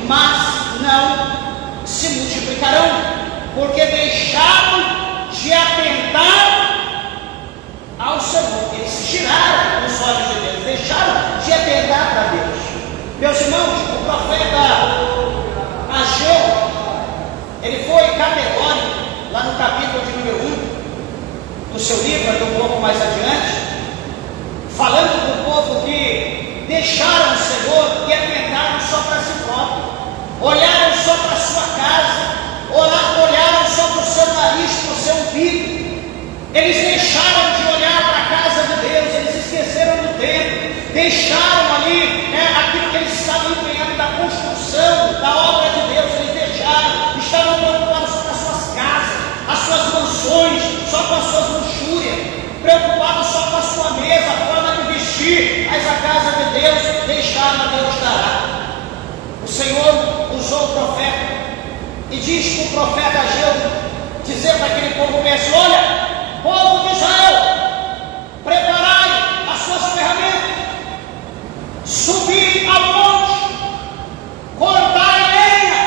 mas não se multiplicarão, porque deixaram de atentar ao Senhor. Eles tiraram os olhos de Deus, deixaram de atentar para Deus. Meus irmãos, o profeta Ageu, ele foi categórico lá no capítulo de número 1 do seu livro, um pouco mais adiante, falando do povo que deixaram o Senhor e atentaram só para si próprio, olharam só para a sua casa, olharam só para o seu nariz, para o seu umbigo. Eles deixaram de olhar para a casa de Deus, eles esqueceram do templo, deixaram ali aquilo que eles estavam empenhando da construção, da obra de Deus, eles deixaram, estavam preocupados só com as suas casas, as suas mansões, só com as suas luxúrias, preocupados só com a sua mesa, a forma de vestir, mas a casa de Deus deixaram a Deus dará. O Senhor usou o profeta e diz que o profeta Ageu dizer para aquele povo mesmo: olha, povo de Israel, preparai as suas ferramentas, subi ao monte, cortai lenha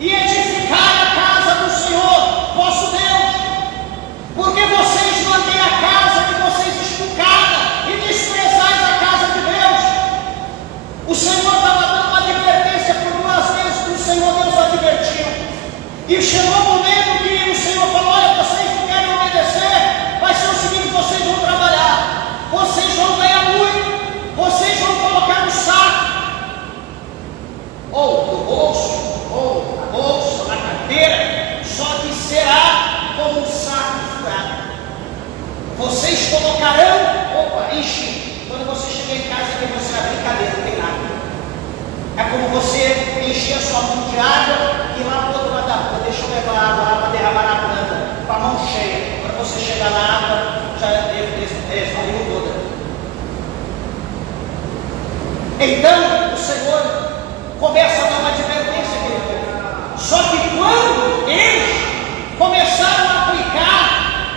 e edificai a casa do Senhor vosso Deus, porque vocês mantêm a casa de vocês estucada e desprezais a casa de Deus. O Senhor estava dando uma advertência por 2 vezes que o Senhor Deus advertiu, e chegou o momento que o Senhor falou: olha, vocês não querem obedecer, vai ser o seguinte, vocês vão trabalhar, vocês vão ganhar muito, vocês vão colocar no saco, ou no bolso, ou na bolsa, ou na carteira, só que será como um saco furado. Vocês colocarão, enche, quando você chegar em casa que você vai brincadeira, não tem nada. É como você encher a sua mão de água e lá para o outro lado da rua, deixa eu levar água lá para derramar na planta, com a mão cheia. Quando você chegar na água, já desvaliu toda. Então o Senhor começa a dar uma advertência àquele povo. Só que quando eles começaram a aplicar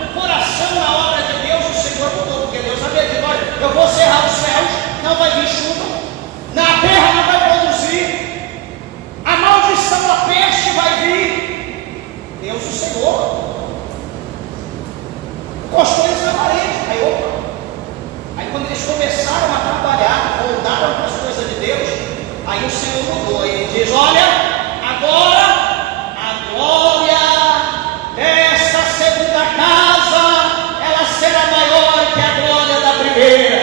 o coração na obra de Deus, o Senhor mudou, porque Deus havia dito: olha, eu vou cerrar os céus, não vai vir chuva, na terra não vai produzir, a maldição da peste vai vir. Deus, o Senhor, construiu essa parede. Aí quando eles começaram a trabalhar, voltaram para as coisas de Deus, aí o Senhor mudou, ele diz: olha, agora a glória desta segunda casa, ela será maior que a glória da primeira.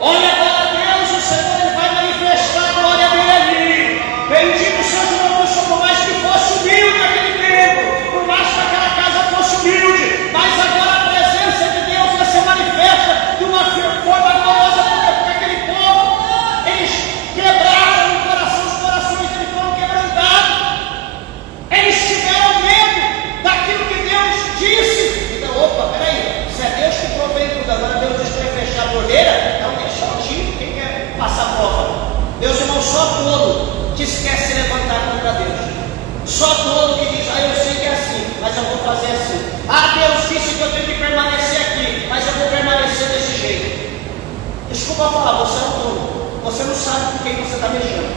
Olha, agora Deus, o Senhor, ele vai manifestar a glória dele. Bendito seja o nome do Senhor. Por mais que fosse humilde aquele tempo, por mais que aquela casa fosse humilde, mas agora a presença de Deus vai ser manifesta de uma forma gloriosa, porque aquele povo, eles quebraram o coração, os corações deles foram quebrantados, eles tiveram medo daquilo que Deus disse. Então, peraí, se é Deus que provém tudo, agora Deus diz para fechar a torneira, então deixa o time, quem quer passar prova? Meus irmãos, só tolo que se quer se levantar contra Deus, só tolo que diz: eu sei que é assim, mas eu vou fazer assim. Deus disse que eu tenho que permanecer aqui, mas eu vou permanecer desse jeito. Desculpa falar, você é um tolo, você não sabe com quem você está mexendo.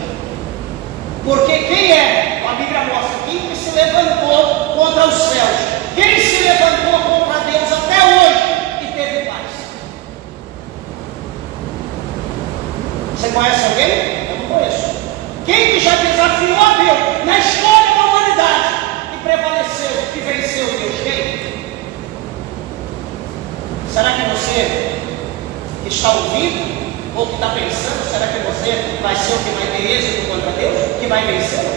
Porque quem é, a Bíblia mostra, quem que se levantou contra os céus, quem se levantou contra Deus até hoje e teve paz? Você conhece alguém? Eu não conheço. Quem que já desafiou a Deus na história da humanidade e prevaleceu e venceu Deus? Quem? Será que você que está ouvindo ou que está pensando, será que você vai ser o que vai ter êxito contra Deus? Que vai vencer?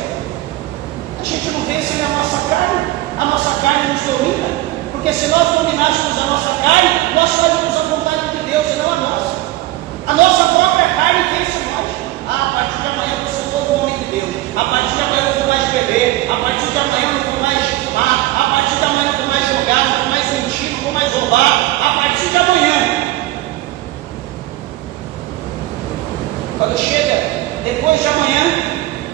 A gente não vence na nossa carne. A nossa carne nos domina. Porque se nós dominássemos a nossa carne, nós faríamos a vontade de Deus e não a nossa. A nossa própria carne vence nós. A partir de amanhã eu sou um novo homem de Deus. A partir de amanhã eu não vou mais beber. A partir de amanhã eu não vou mais fumar. A partir de amanhã eu não vou mais jogar, não vou mais mentir, não vou mais roubar. A partir de amanhã. Quando chega depois de amanhã,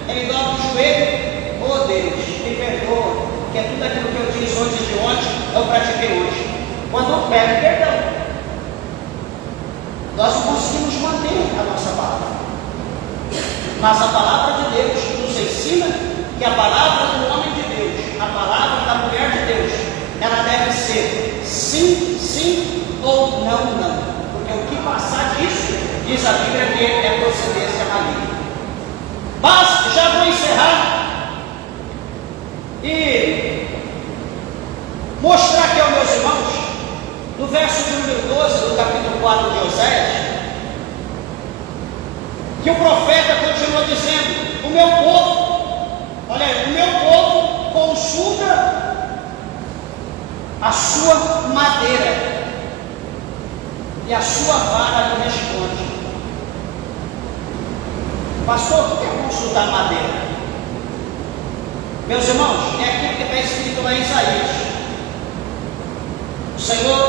ele dobra o joelho. Oh Deus, me perdoa, que é tudo aquilo que eu disse antes de ontem, eu pratiquei hoje. Quando eu peço perdão, nós não conseguimos manter a nossa palavra. Mas a palavra de Deus nos ensina que a palavra do homem de Deus, a palavra da mulher de Deus, ela deve ser sim, sim ou não, não. Porque o que passar disso, diz a Bíblia que é procedência maligna. Mas já vou encerrar e mostrar aqui aos meus irmãos, no verso de número 12 do capítulo 4 de Oséias, que o profeta continua dizendo: o meu povo, olha aí, o meu povo consulta a sua madeira e a sua vara lhe responde. Pastor, o que é consultar madeira? Meus irmãos, é aquilo que está escrito lá em Isaías. O Senhor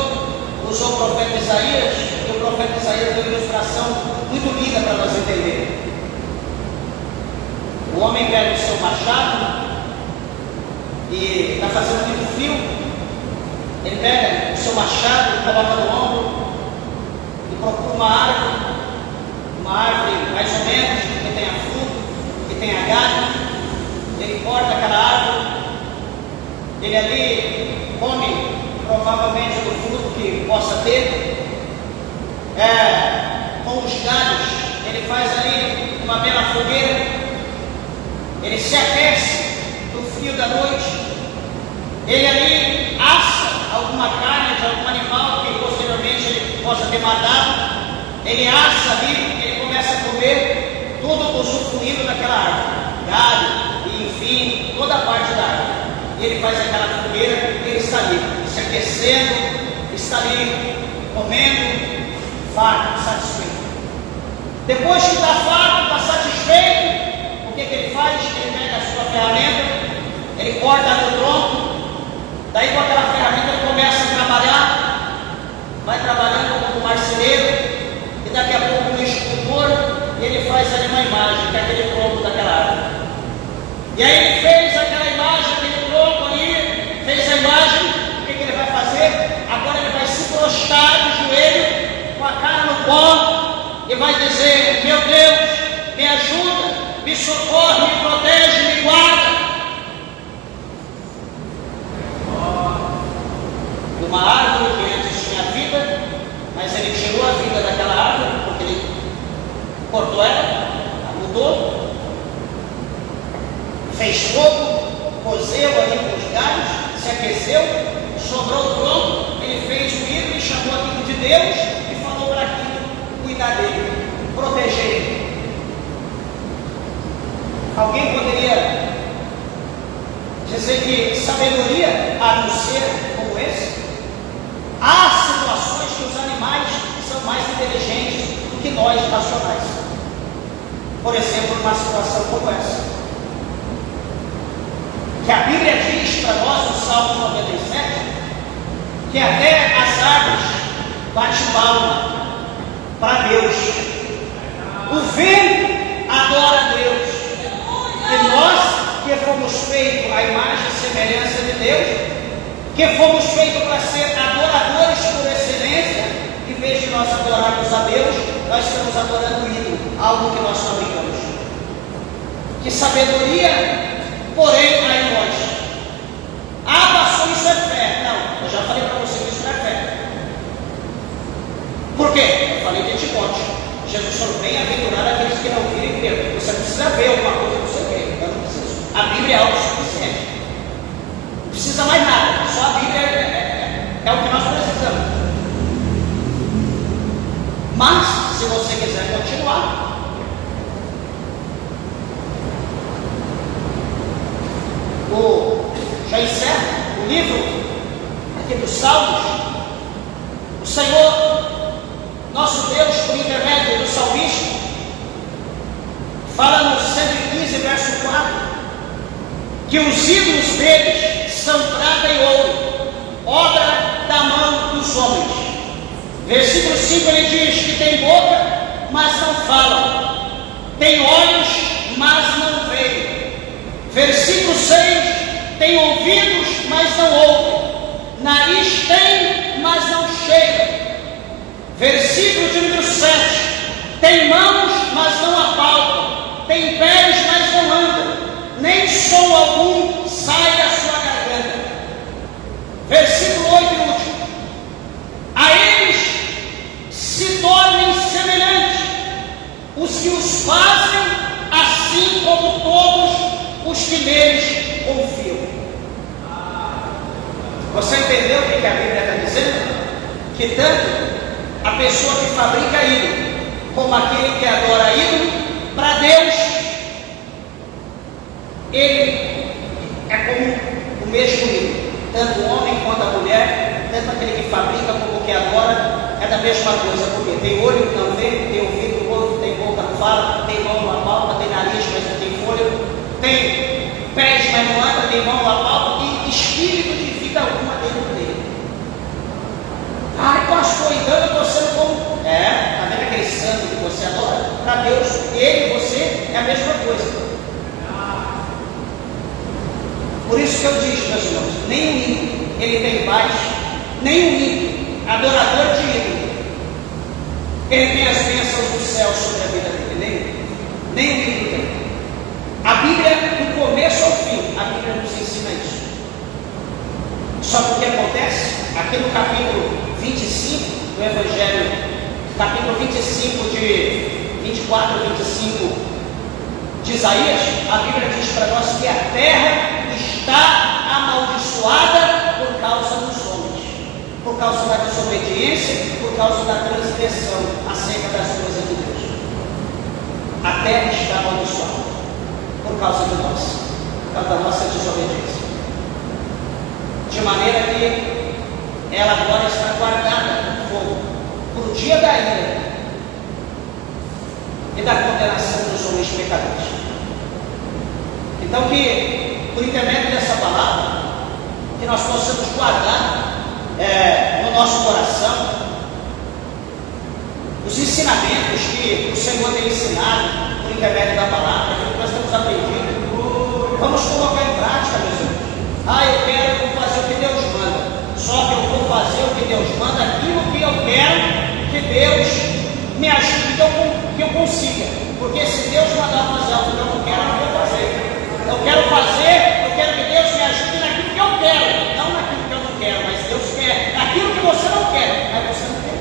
usou o profeta Isaías, e o profeta Isaías deu uma ilustração muito linda para nós entendermos. O homem pega o seu machado e está fazendo muito frio. Ele pega o seu machado, coloca no ombro e procura uma árvore mais ou menos, que tenha fruto, que tenha galho. Ele corta aquela árvore, ele ali come provavelmente do fruto que possa ter. Com os galhos, ele faz ali uma bela fogueira, ele se aquece do frio da noite, ele ali assa alguma carne de algum animal que posteriormente ele possa ter matado, ele assa ali, ele começa a comer tudo usufruindo daquela árvore, galho, enfim, toda a parte da árvore. E ele faz aquela fogueira e ele está ali, se aquecendo, está ali, comendo, farto, satisfeito. Depois que está farto, está satisfeito, o que ele faz? Ele pega a sua ferramenta, ele corta no tronco, daí com aquela ferramenta ele começa a trabalhar, vai trabalhando como marceneiro, e daqui a pouco um escultor, e ele faz ali uma imagem, que é aquele tronco daquela árvore. E aí ele fez aquela imagem, aquele tronco ali, fez a imagem, o que ele vai fazer? Agora ele vai se prostrar de joelho, com a cara no pó, e vai dizer: meu Deus, me ajuda, me socorre, me protege, me guarda. Uma árvore que antes tinha vida, mas ele tirou a vida daquela árvore, porque ele cortou ela, mudou. Fez fogo, cozeu ali com os galhos, se aqueceu, sobrou o tronco, ele fez o ídolo e chamou aquilo de Deus e falou para aquilo cuidar dele, proteger ele. Alguém poderia dizer que sabedoria há num ser como esse? Há situações que os animais são mais inteligentes do que nós racionais. Por exemplo, uma situação como essa, que a Bíblia diz para nós no Salmo 97, que até as árvores batem palma para Deus, o vento adora a Deus, e nós que fomos feitos à imagem e semelhança de Deus, que fomos feitos para ser adoradores por excelência, em vez de nós adorarmos a Deus, nós estamos adorando o ídolo, algo que nós fabricamos. Que sabedoria, porém, há em nós. Ah, pastor, isso é fé. Não, eu já falei para você que isso não é fé. Por quê? Eu falei de Timóteo. Jesus falou: bem-aventurado aqueles que não viram e creram. Você precisa ver alguma coisa que você vê. Eu não preciso. A Bíblia é autossuficiente. Não precisa mais nada. Só a Bíblia é o que nós precisamos. Mas, se você quiser continuar, Já encerro o livro aqui dos Salmos. O Senhor, nosso Deus, por intermédio do salmista, fala no 115, verso 4, que os ídolos deles são prata e ouro, obra da mão dos homens. Versículo 5 ele diz que tem boca, mas não falam, tem olhos, mas não veem. Versículo 6, tem ouvidos, mas não ouvem, nariz tem, mas não cheira. Versículo de número 7, tem mãos, mas não apalpam, tem pés, mas não andam, nem som algum sai da sua garganta. Versículo 8 e último, a eles se tornem semelhantes os que os fazem, assim como todos os que neles confiam. Você entendeu o que a Bíblia está dizendo? Que tanto a pessoa que fabrica ídolo, como aquele que adora ídolo, para Deus, ele é como o mesmo ídolo. Tanto o homem quanto a mulher, tanto aquele que fabrica como o que adora, é da mesma coisa. Porque tem olho, não vê, tem ouvido, não ouve, tem boca, não fala, tem mão, não apalpa, tem nariz, mas não tem fôlego, tem pés, mas não anda, tem mão, não apalpa, e espírito de vida alguma dentro dele. Ai, pastor, então eu estou sendo como... Está vendo aquele santo que você adora? Para Deus, ele e você é a mesma coisa. Por isso que eu disse, meus irmãos, nem o ídolo ele tem paz, nem o ídolo, adorador de ídolo, ele tem as bênçãos do céu sobre a vida dele, nem o ídolo tem. A Bíblia, do começo ao fim, a Bíblia nos ensina isso. Só que o que acontece, aqui no capítulo 25 do Evangelho, capítulo 25 de 24 a 25 de Isaías, a Bíblia diz para nós que a terra está amaldiçoada por causa dos homens, por causa da desobediência, por causa da transgressão acerca das coisas de Deus. A terra está amaldiçoada por causa de nós, por causa da nossa desobediência, de maneira que ela agora está guardada no fogo, para o dia da ira e da condenação dos homens pecadores. Então que, por intermédio dessa palavra, que nós possamos guardar no nosso coração os ensinamentos que o Senhor tem ensinado por intermédio da palavra, que nós temos aprendido. Vamos colocar em prática, meus irmãos. Eu vou fazer o que Deus manda. Só que eu vou fazer o que Deus manda, aquilo que eu quero que Deus me ajude, que eu consiga. Porque se Deus mandar fazer algo que eu não quero, eu não vou fazer. Eu quero fazer, eu quero que Deus me ajude naquilo que eu quero, não naquilo que eu não quero, mas Deus quer naquilo que você não quer, mas você não quer.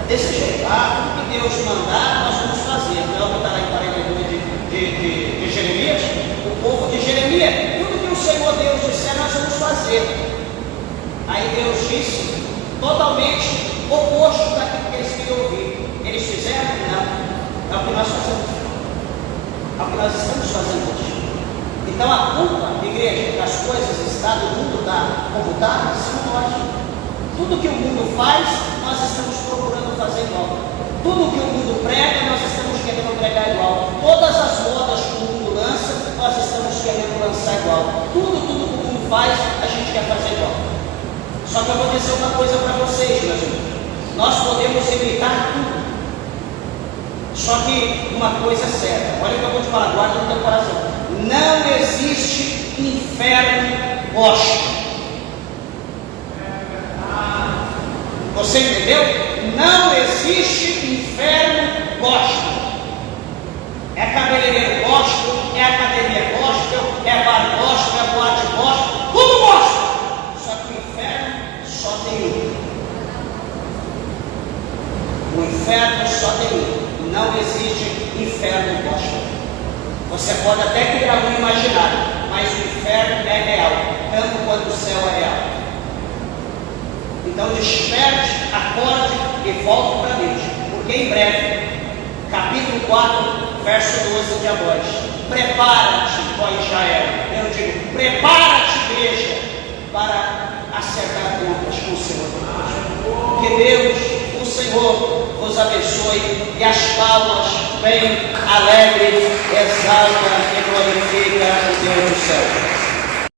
É desse jeito. Tudo que Deus mandar, nós vamos fazer. Não é o que está lá em 42 de Jeremias, o povo de Jeremias, tudo que o Senhor Deus disser, nós vamos fazer. Aí Deus disse totalmente oposto daquilo que eles queriam ouvir. Eles fizeram? Não. É o que nós fazemos. É o que nós estamos fazendo hoje. Então a culpa, igreja, das coisas está do mundo como está, são nós. Tudo que o mundo faz, nós estamos procurando fazer igual. Tudo que o mundo prega, nós estamos querendo pregar igual. Todas as modas que o mundo lança, nós estamos querendo lançar igual. Tudo que o mundo faz, a gente quer fazer igual. Só que eu vou dizer uma coisa para vocês, meus irmãos. Nós podemos imitar tudo. Só que uma coisa é certa, olha o que eu vou te falar, guarda no teu coração. Não existe inferno gospel. Você entendeu? Não existe inferno gospel. É cabeleireiro gospel, é academia gospel, é bar gospel, é boate gospel, tudo gospel. Só que o inferno só tem um. O inferno só tem um. Não existe inferno gospel. Você pode até criar um imaginário, mas o inferno é real, tanto quanto o céu é real. Então desperte, acorde e volte para Deus, porque em breve, capítulo 4, verso 12 de Amós, prepara-te ó Israel. Eu digo, prepara-te, igreja, para acertar contas com o Senhor. Que Deus, o Senhor, vos abençoe e as palmas bem alegres exalta e glorifica o Deus do céu.